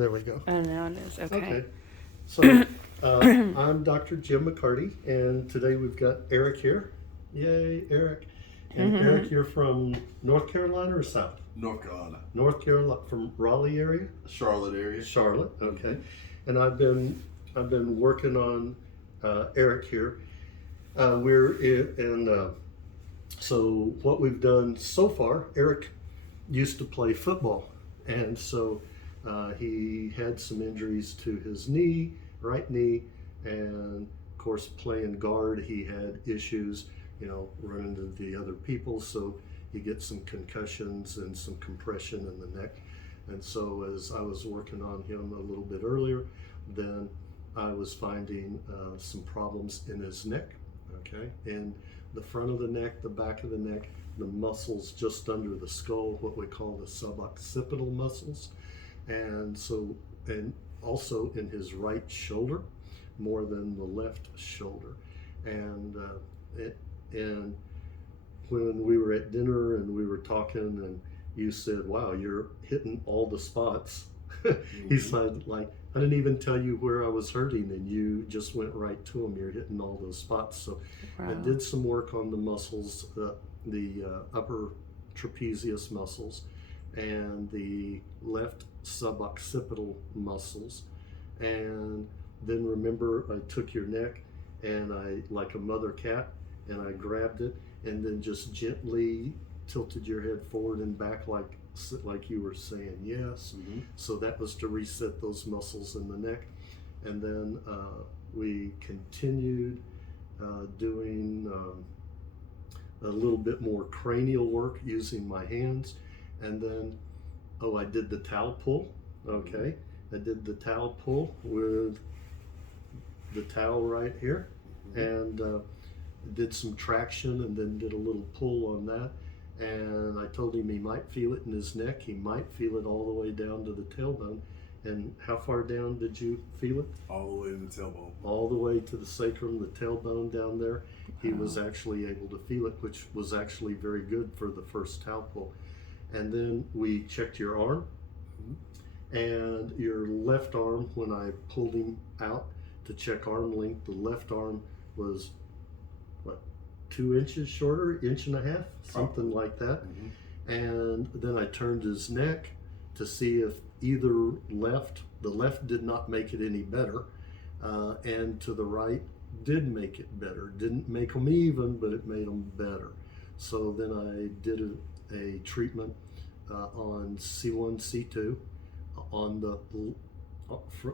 There we go. Oh, now it is. Okay. Okay. So I'm Dr. Jim McCarty, and today we've got Erik here. Yay, Erik. And Erik, you're from North Carolina or South? North Carolina. North Carolina, from Raleigh area? Charlotte area. Charlotte, okay. And I've been working on Erik here. So what we've done so far, Erik used to play football, and so he had some injuries to his knee, right knee, and of course playing guard he had issues, running to the other people, so he gets some concussions and some compression in the neck. And so as I was working on him a little bit earlier, then I was finding some problems in his neck, okay? And the front of the neck, the back of the neck, the muscles just under the skull, what we call the suboccipital muscles. And also in his right shoulder, more than the left shoulder. And when we were at dinner and we were talking, and you said, wow, you're hitting all the spots. He said, like, I didn't even tell you where I was hurting, and you just went right to them. You're hitting all those spots. So Wow. I did some work on the muscles, the upper trapezius muscles and the left suboccipital muscles. And then remember, I took your neck and I, like a mother cat, and I grabbed it and then just gently tilted your head forward and back like you were saying yes. So that was to reset those muscles in the neck. And then we continued doing a little bit more cranial work using my hands. And then, I did the towel pull. Okay, I did the towel pull with the towel right here, and did some traction, and then did a little pull on that. And I told him he might feel it in his neck. He might feel it all the way down to the tailbone. And how far down did you feel it? All the way to the tailbone. All the way to the sacrum, the tailbone down there. He was actually able to feel it, which was actually very good for the first towel pull. And then we checked your arm, and your left arm, when I pulled him out to check arm length, the left arm was, 2 inches shorter, inch and a half, something like that. And then I turned his neck to see if either the left did not make it any better, and to the right did make it better. Didn't make them even, but it made them better. So then I did a treatment on C1, C2,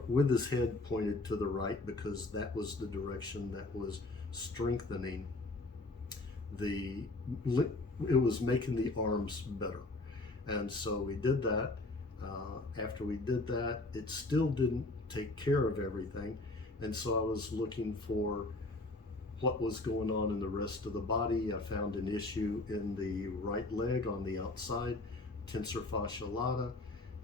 with his head pointed to the right, because that was the direction that was strengthening it was making the arms better. And so we did that. After we did that, it still didn't take care of everything. And so I was looking for what was going on in the rest of the body. I found an issue in the right leg on the outside, tensor fascia lata,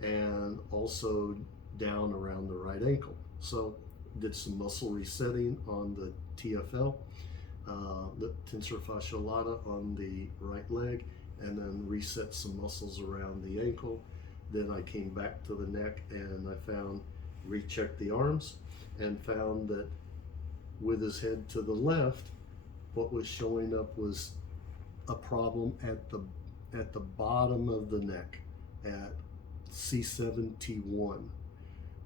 and also down around the right ankle. So did some muscle resetting on the TFL, the tensor fascia lata on the right leg, and then reset some muscles around the ankle. Then I came back to the neck, and I rechecked the arms, and found that with his head to the left, what was showing up was a problem at the bottom of the neck at C7, T1.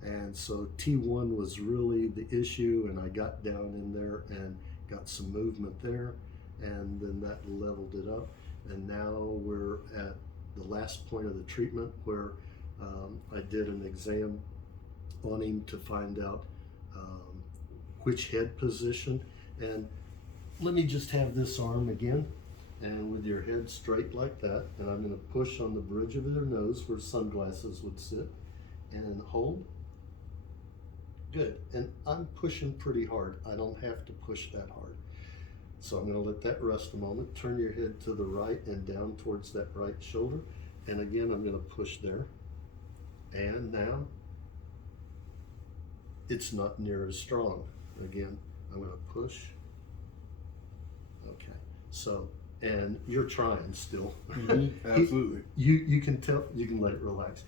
And so T1 was really the issue, and I got down in there and got some movement there, and then that leveled it up. And now we're at the last point of the treatment, where I did an exam on him to find out which head position. And let me just have this arm again, and with your head straight like that, and I'm going to push on the bridge of their nose where sunglasses would sit, and hold. Good. And I'm pushing pretty hard. I don't have to push that hard. So I'm going to let that rest a moment. Turn your head to the right and down towards that right shoulder. And again, I'm going to push there. And now it's not near as strong. Again, I'm going to push. Okay. So, and you're trying still. Absolutely. You can tell, you can let it relax.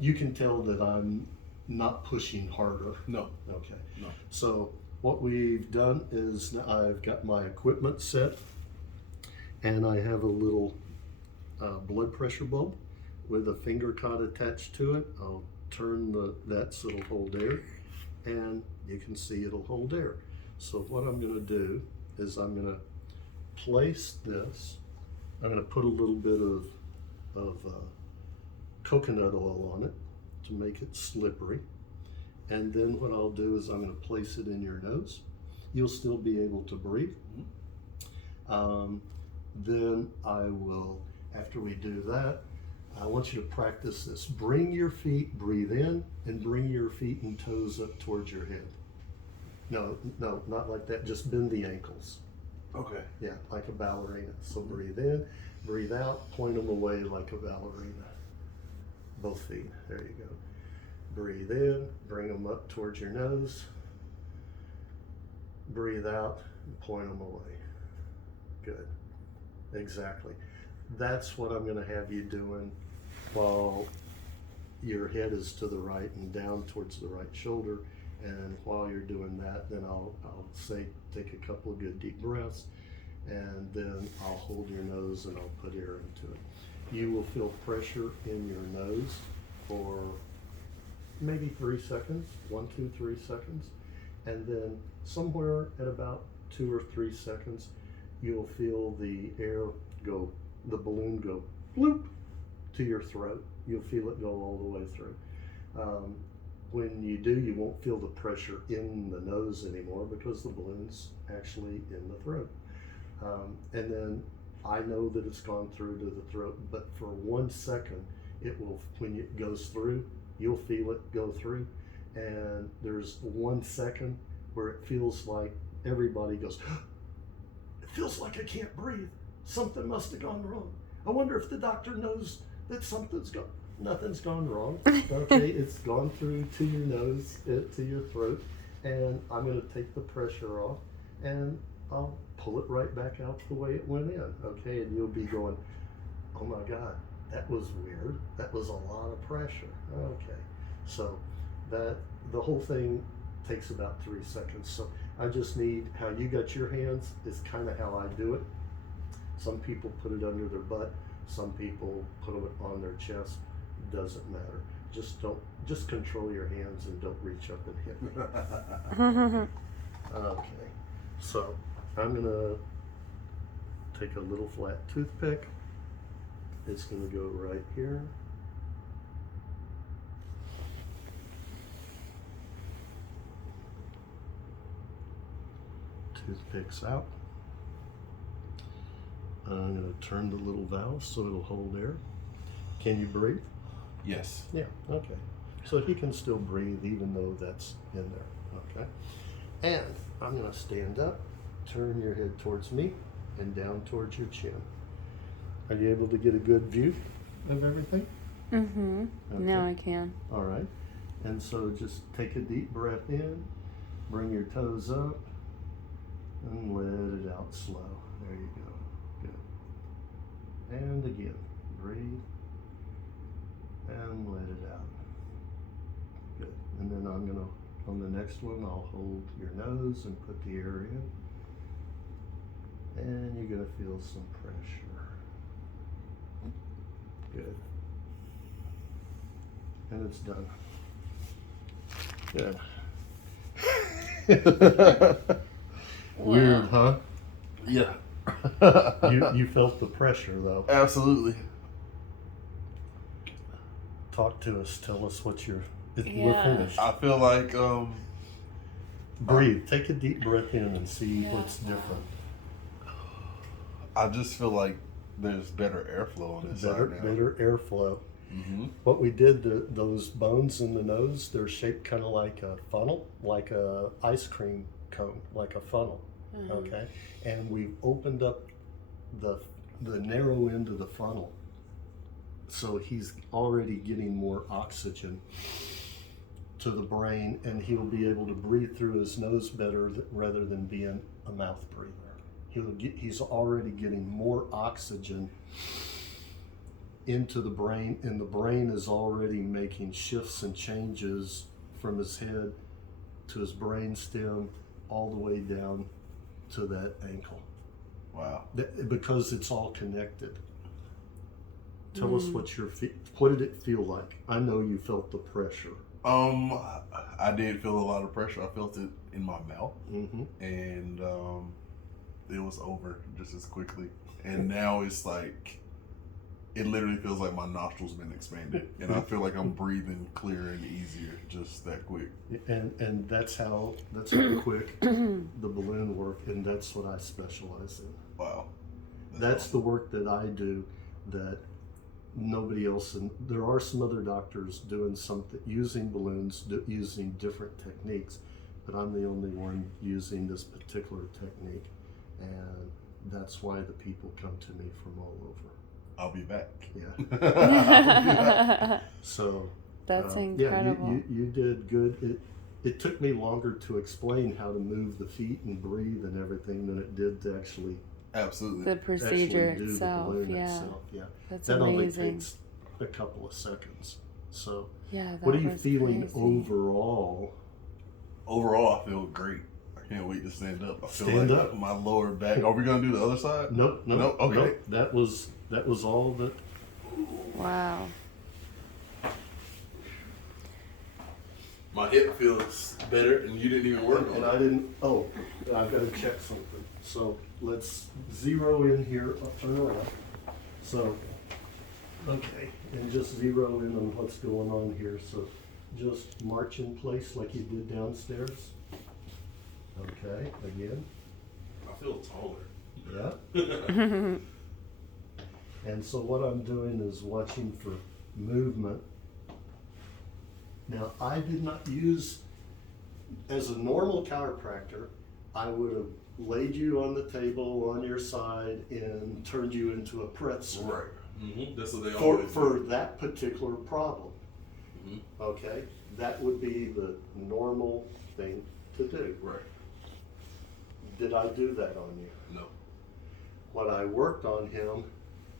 You can tell that I'm not pushing harder. No. Okay. No. So what we've done is I've got my equipment set, and I have a little blood pressure bulb with a finger cot attached to it. I'll turn that so it'll hold air, and you can see it'll hold air. So what I'm going to do is I'm going to place this. I'm going to put a little bit of coconut oil on it to make it slippery. And then what I'll do is I'm going to place it in your nose. You'll still be able to breathe. Then I will, after we do that, I want you to practice this. Bring your feet, breathe in, and bring your feet and toes up towards your head. No, not like that. Just bend the ankles. Okay. Yeah, like a ballerina. So breathe in, breathe out, point them away like a ballerina. Both feet. There you go. Breathe in, bring them up towards your nose. Breathe out, and point them away. Good. Exactly. That's what I'm going to have you doing while your head is to the right and down towards the right shoulder. And while you're doing that, then I'll say take a couple of good deep breaths, and then I'll hold your nose and I'll put air into it. You will feel pressure in your nose for maybe 3 seconds, 1, 2, 3 seconds, and then somewhere at about 2 or 3 seconds, you'll feel the air go, the balloon go bloop to your throat. You'll feel it go all the way through. When you do, you won't feel the pressure in the nose anymore because the balloon's actually in the throat. And then I know that it's gone through to the throat, but for 1 second, it will, when it goes through, you'll feel it go through. And there's 1 second where it feels like everybody goes, it feels like I can't breathe. Something must have gone wrong. I wonder if the doctor knows that nothing's gone wrong. Okay, it's gone through to your nose, to your throat, and I'm going to take the pressure off, and I'll pull it right back out the way it went in. Okay, and you'll be going, oh my God, that was weird. That was a lot of pressure. Okay, so the whole thing takes about 3 seconds. So I just need, how you got your hands is kind of how I do it. Some people put it under their butt. Some people put it on their chest. Doesn't matter. Just control your hands and don't reach up and hit me. Okay, so I'm gonna take a little flat toothpick. It's gonna go right here. Toothpick's out. I'm going to turn the little valve so it'll hold air. Can you breathe? Yes. Yeah, okay. So he can still breathe even though that's in there, okay? And I'm going to stand up, turn your head towards me, and down towards your chin. Are you able to get a good view of everything? Mm-hmm. Okay. Now I can. All right. And so just take a deep breath in, bring your toes up, and let it out slow. There you go. Good. And again, breathe and let it out. Good. And then I'm going to, on the next one, I'll hold your nose and put the air in. And you're going to feel some pressure. Good. And it's done. Good. Weird, huh? Yeah. You felt the pressure though. Absolutely. Talk to us. Tell us what we're Yeah. finished. I feel like Breathe. Take a deep breath in and see Yeah. what's different. I just feel like there's better airflow on this side now. Better airflow. Mm-hmm. What we did, those bones in the nose, they're shaped kind of like a funnel, like a ice cream cone, like a funnel. Mm-hmm. Okay, and we've opened up the narrow end of the funnel, so he's already getting more oxygen to the brain, and he'll be able to breathe through his nose better rather than being a mouth breather. He's already getting more oxygen into the brain, and the brain is already making shifts and changes from his head to his brain stem, all the way down to that ankle. Wow. Because it's all connected. Tell us what did it feel like? I know you felt the pressure. I did feel a lot of pressure. I felt it in my mouth, and it was over just as quickly. And now it's like, it literally feels like my nostrils been expanded, and I feel like I'm breathing clearer and easier just that quick. And that's how quick the balloon work, and that's what I specialize in. Wow. That's the work that I do that nobody else, and there are some other doctors doing something, using balloons, using different techniques, but I'm the only one using this particular technique, and that's why the people come to me from all over. I'll be back. Yeah. I'll be back. So that's incredible. Yeah, you did good. It took me longer to explain how to move the feet and breathe and everything than it did to actually Absolutely. The procedure actually do itself, the balloon yeah. itself. Yeah. That's That amazing. only takes a couple of seconds. So Yeah, that what are you was feeling crazy. overall? Overall, I feel great. I can't wait to stand up. I feel Stand like up. my lower back. Are we gonna do the other side? Nope. Okay. Nope. That was all that. Wow. My hip feels better, and you didn't even work on And it. I didn't. Oh, I've got to check something. So let's zero in here up and around. So, okay, and just zero in on what's going on here. So just march in place like you did downstairs. Okay, again. I feel taller. Yeah. And so what I'm doing is watching for movement. Now, I did not use, as a normal chiropractor, I would have laid you on the table on your side and turned you into a pretzel. Right. That's what they For always do. that particular problem. Okay? That would be the normal thing to do. Right. Did I do that on you? No. What I worked on him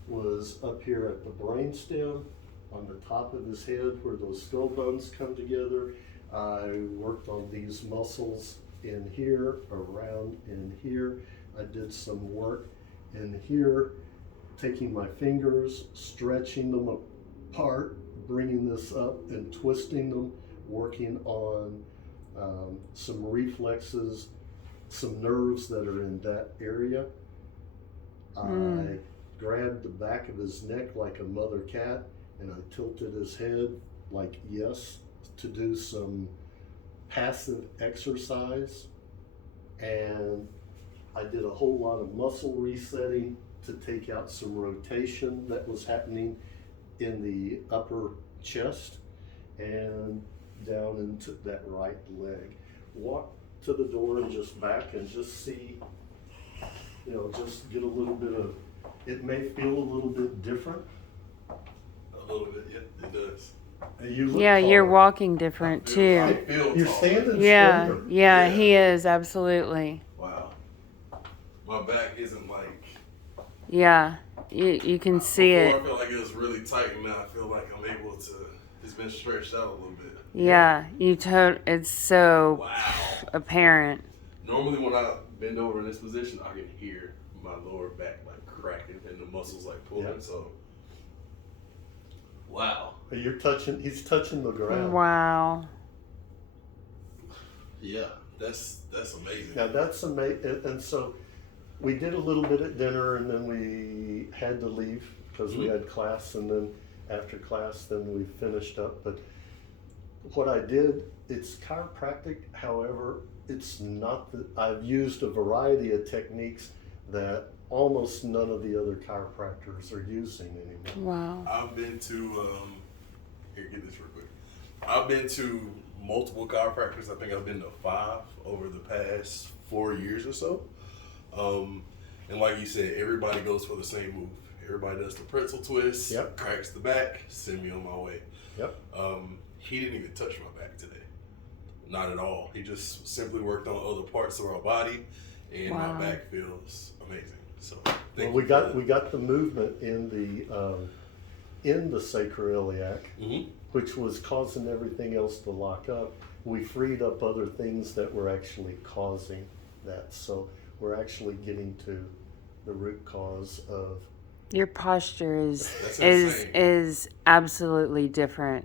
was up here at the brainstem, on the top of his head where those skull bones come together. I worked on these muscles in here, around in here. I did some work in here, taking my fingers, stretching them apart, bringing this up and twisting them, working on some reflexes, some nerves that are in that area. I grabbed the back of his neck like a mother cat, and I tilted his head like yes to do some passive exercise. And I did a whole lot of muscle resetting to take out some rotation that was happening in the upper chest and down into that right leg. Walk to the door and just back and just see, just get a little bit of, it may feel a little bit different. A little bit, yeah, it does. And you look Yeah, you're taller. walking different I too. feel You're taller. standing Yeah, stronger. yeah, Yeah. he is, absolutely. Wow. My back isn't like. Yeah, you can see Before it. I felt like it was really tight, and now I feel like I'm able to. It's been stretched out a little bit. Yeah, it's so Wow. apparent. Normally, when I bend over in this position, I can hear my lower back like cracking and the muscles like pulling. Yeah. So, wow. He's touching the ground. Wow. Yeah, that's amazing. Now that's amazing. And so we did a little bit at dinner, and then we had to leave because we had class, and then after class, then we finished up. But what I did, it's chiropractic. However, it's not that I've used a variety of techniques that almost none of the other chiropractors are using anymore. Wow. I've been to here, get this real quick. I've been to multiple chiropractors. I think I've been to 5 over the past 4 years or so. And like you said, everybody goes for the same move. Everybody does the pretzel twist, Yep. cracks the back, send me on my way. Yep. He didn't even touch my back today. Not at all. He just simply worked on other parts of our body, and Wow. my back feels amazing. So Well, thank we you for got the movement in the sacroiliac, Mhm. which was causing everything else to lock up. We freed up other things that were actually causing that. So we're actually getting to the root cause of. Your posture That's is insane. is absolutely different.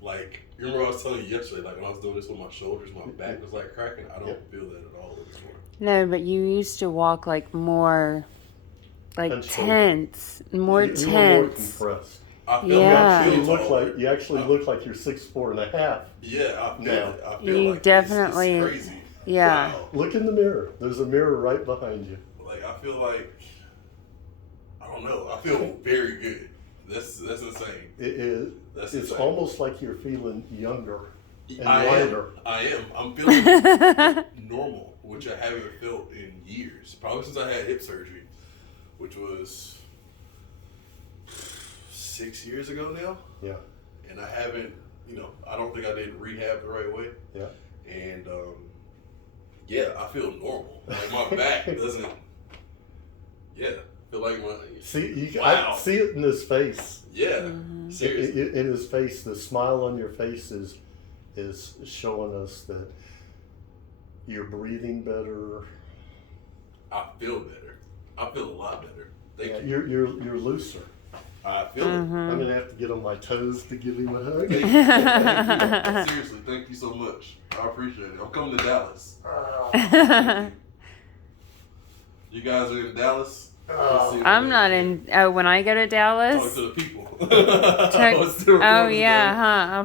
Like, you remember I was telling you yesterday, like when I was doing this with my shoulders, my back was like cracking. I don't feel that at all anymore. No, but you used to walk like more, like Hunched tense, more You were more tense. compressed. I feel Yeah. I You feel look taller. like you actually look like you're 6'4.5". Yeah, I feel Now. it. I feel You like definitely- it's crazy. Yeah. Wow. Look in the mirror. There's a mirror right behind you. Like I feel like I don't know. I feel very good. That's insane. It is. That's It's insane. almost like you're feeling younger and I lighter. am. I'm feeling normal, which I haven't felt in years. Probably since I had hip surgery, which was 6 years ago now. Yeah. And I haven't, I don't think I did rehab the right way. Yeah. And yeah, I feel normal. Like my back doesn't. Yeah, I feel like my. See, Wow. I see it in his face. Yeah, seriously. In his face, the smile on your face is showing us that you're breathing better. I feel better. I feel a lot better. Thank you. You're looser. I feel it. I'm gonna have to get on my toes to give him a hug. Thank you. Seriously, thank you so much. I appreciate it. I'm coming to Dallas. Thank you. You guys are in Dallas? Let's see what I'm they- not in. Oh, when I go to Talk Dallas. to the people. Oh yeah, huh? I'll No